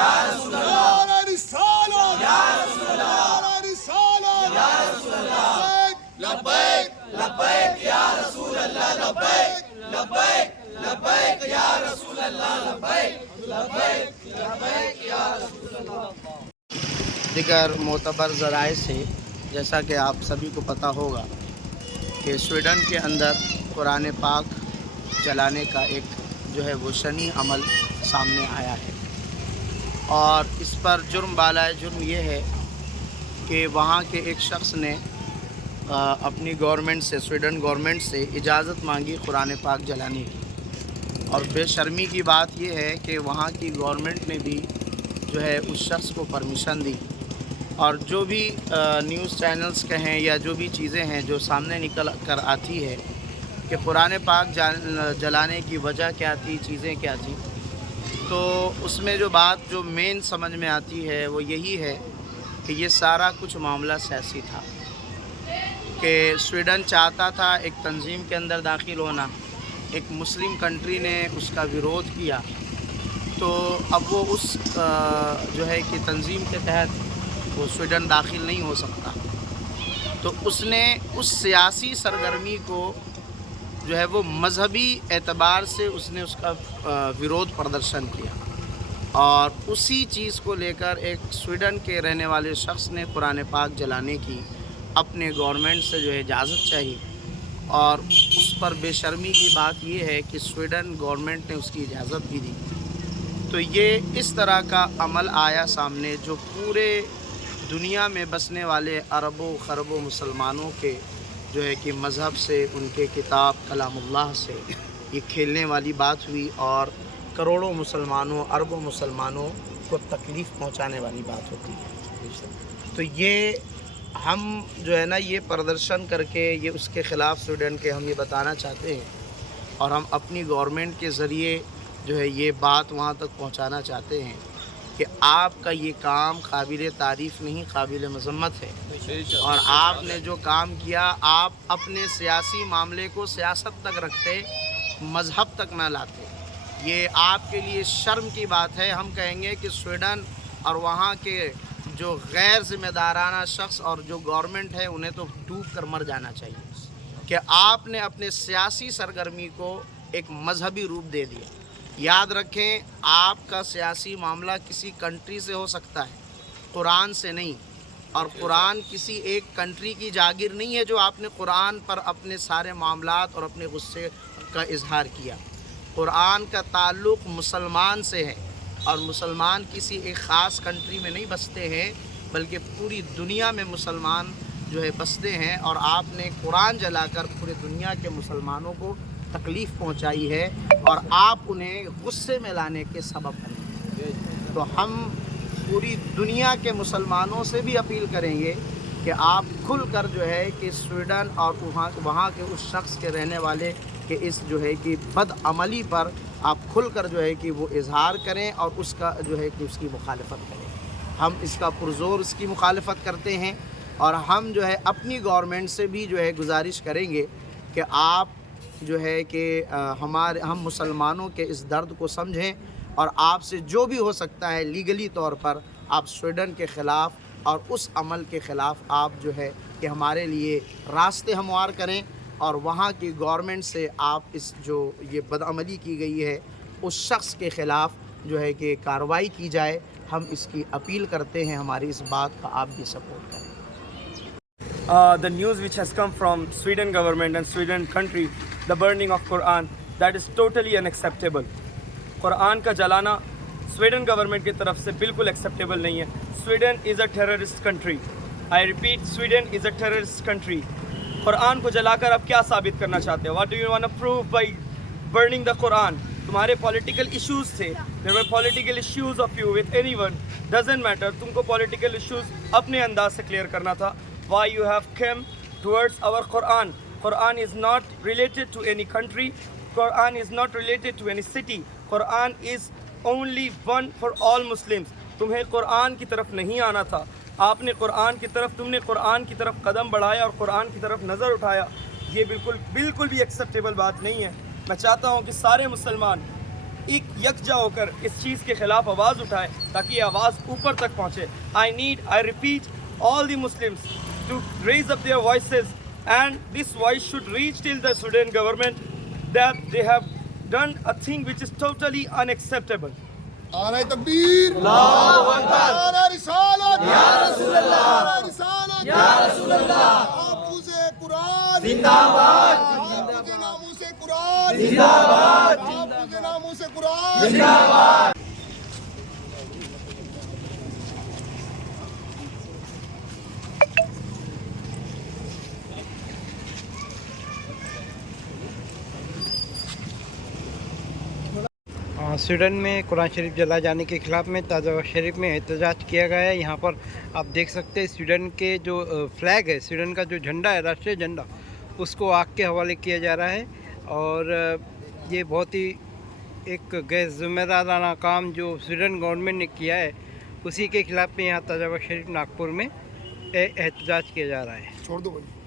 نعرہ رسالت نعرہ رسالت لبیک لبیک یا رسول اللہ لبیک لبیک لبیک یا رسول اللہ لبیک لبیک لبیک یا رسول اللہ۔ دیگر معتبر ذرائع سے جیسا کہ آپ سبھی کو پتہ ہوگا کہ سویڈن کے اندر قرآن پاک جلانے کا ایک جو ہے وہ شنیع عمل سامنے آیا ہے، اور اس پر جرم بالائے جرم یہ ہے کہ وہاں کے ایک شخص نے اپنی گورنمنٹ سے، سویڈن گورنمنٹ سے اجازت مانگی قرآن پاک جلانے کی، اور بے شرمی کی بات یہ ہے کہ وہاں کی گورنمنٹ نے بھی جو ہے اس شخص کو پرمیشن دی، اور جو بھی نیوز چینلز کہیں یا جو بھی چیزیں ہیں جو سامنے نکل کر آتی ہے کہ قرآن پاک جلانے کی وجہ کیا تھی، چیزیں کیا تھی، تو اس میں جو بات جو مین سمجھ میں آتی ہے وہ یہی ہے کہ یہ سارا کچھ معاملہ سیاسی تھا، کہ سویڈن چاہتا تھا ایک تنظیم کے اندر داخل ہونا، ایک مسلم کنٹری نے اس کا ویرودھ کیا، تو اب وہ اس جو ہے کہ تنظیم کے تحت وہ سویڈن داخل نہیں ہو سکتا، تو اس نے اس سیاسی سرگرمی کو جو ہے وہ مذہبی اعتبار سے اس نے اس کا ویرودھ پردرشن کیا، اور اسی چیز کو لے کر ایک سویڈن کے رہنے والے شخص نے قرآن پاک جلانے کی اپنے گورنمنٹ سے جو ہے اجازت چاہی، اور اس پر بے شرمی کی بات یہ ہے کہ سویڈن گورنمنٹ نے اس کی اجازت بھی دی۔ تو یہ اس طرح کا عمل آیا سامنے جو پورے دنیا میں بسنے والے اربوں خربوں مسلمانوں کے جو ہے کہ مذہب سے، ان کے کتاب کلام اللہ سے یہ کھیلنے والی بات ہوئی، اور کروڑوں مسلمانوں، اربوں مسلمانوں کو تکلیف پہنچانے والی بات ہوتی ہے۔ تو یہ ہم جو ہے نا یہ پردرشن کر کے یہ اس کے خلاف سویڈن کے ہم یہ بتانا چاہتے ہیں، اور ہم اپنی گورنمنٹ کے ذریعے جو ہے یہ بات وہاں تک پہنچانا چاہتے ہیں کہ آپ کا یہ کام قابل تعریف نہیں، قابل مذمت ہے، اور آپ نے جو کام کیا آپ اپنے سیاسی معاملے کو سیاست تک رکھتے، مذہب تک نہ لاتے، یہ آپ کے لیے شرم کی بات ہے۔ ہم کہیں گے کہ سویڈن اور وہاں کے جو غیر ذمہ دارانہ شخص اور جو گورنمنٹ ہے انہیں تو ڈوب کر مر جانا چاہیے کہ آپ نے اپنے سیاسی سرگرمی کو ایک مذہبی روپ دے دیا۔ یاد رکھیں، آپ کا سیاسی معاملہ کسی کنٹری سے ہو سکتا ہے، قرآن سے نہیں، اور قرآن کسی ایک کنٹری کی جاگیر نہیں ہے جو آپ نے قرآن پر اپنے سارے معاملات اور اپنے غصے کا اظہار کیا۔ قرآن کا تعلق مسلمان سے ہے، اور مسلمان کسی ایک خاص کنٹری میں نہیں بستے ہیں بلکہ پوری دنیا میں مسلمان جو ہے بستے ہیں، اور آپ نے قرآن جلا کر پورے دنیا کے مسلمانوں کو تکلیف پہنچائی ہے، اور آپ انہیں غصے میں لانے کے سبب بنے۔ تو ہم پوری دنیا کے مسلمانوں سے بھی اپیل کریں گے کہ آپ کھل کر جو ہے کہ سویڈن اور وہاں کے اس شخص کے رہنے والے کہ اس جو ہے کہ بد عملی پر آپ کھل کر جو ہے کہ وہ اظہار کریں، اور اس کا جو ہے کہ اس کی مخالفت کریں۔ ہم اس کا پرزور اس کی مخالفت کرتے ہیں، اور ہم جو ہے اپنی گورنمنٹ سے بھی جو ہے گزارش کریں گے کہ آپ جو ہے کہ ہم مسلمانوں کے اس درد کو سمجھیں، اور آپ سے جو بھی ہو سکتا ہے لیگلی طور پر آپ سویڈن کے خلاف اور اس عمل کے خلاف آپ جو ہے کہ ہمارے لیے راستے ہموار کریں، اور وہاں کی گورنمنٹ سے آپ اس جو یہ بدعملی کی گئی ہے اس شخص کے خلاف جو ہے کہ کارروائی کی جائے۔ ہم اس کی اپیل کرتے ہیں، ہماری اس بات کا آپ بھی سپورٹ کریں۔ The news which has come from Sweden government and Sweden country, the burning of Quran, that is totally unacceptable. قرآن کا جلانا سویڈن گورنمنٹ کی طرف سے بالکل ایکسیپٹیبل نہیں ہے۔ Sweden is a terrorist country, I repeat, Sweden is a terrorist country. قرآن کو جلا کر آپ کیا ثابت کرنا چاہتے ہو؟ What do you want to prove by burning the Quran? تمہارے پولیٹیکل ایشوز تھے، there were political issues of you with anyone, doesn't matter، تم کو پولیٹیکل ایشوز اپنے انداز سے کلیئر کرنا تھا۔ why you have come towards our Quran? Quran is not related to any country, Quran is not related to any city, Quran is only one for all Muslims۔ تمہیں قرآن کی طرف نہیں آنا تھا، آپ نے قرآن کی طرف، تم نے قرآن کی طرف قدم بڑھایا اور قرآن کی طرف نظر اٹھایا، یہ بالکل بھی ایکسیپٹیبل بات نہیں ہے۔ میں چاہتا ہوں کہ سارے مسلمان ایک یکجا ہو کر اس چیز کے خلاف آواز اٹھائے تاکہ یہ آواز اوپر تک پہنچے. I repeat all the Muslims to raise up their voices, and this voice should reach till the Sudan government that they have done a thing which is totally unacceptable. نعرہ تکبیر، اللہ اکبر، نعرہ رسالت یا رسول اللہ، نعرہ رسالت یا رسول اللہ. تحفظ قرآن زندہ باد، تحفظ ناموس قرآن زندہ باد، تحفظ ناموس قرآن زندہ باد. سویڈن میں قرآن شریف جلا جانے کے خلاف میں تازہ شریف میں احتجاج کیا گیا ہے. یہاں پر آپ دیکھ سکتے ہیں سویڈن کے جو فلیگ ہے، سویڈن کا جو جھنڈا ہے، راشٹریہ جھنڈا، اس کو آگ کے حوالے کیا جا رہا ہے. اور یہ بہت ہی ایک غیر ذمہ دارانہ کام جو سویڈن گورنمنٹ نے کیا ہے، اسی کے خلاف میں یہاں تازہ شریف ناگپور میں احتجاج کیا جا رہا ہے. چھوڑ دو بھائی.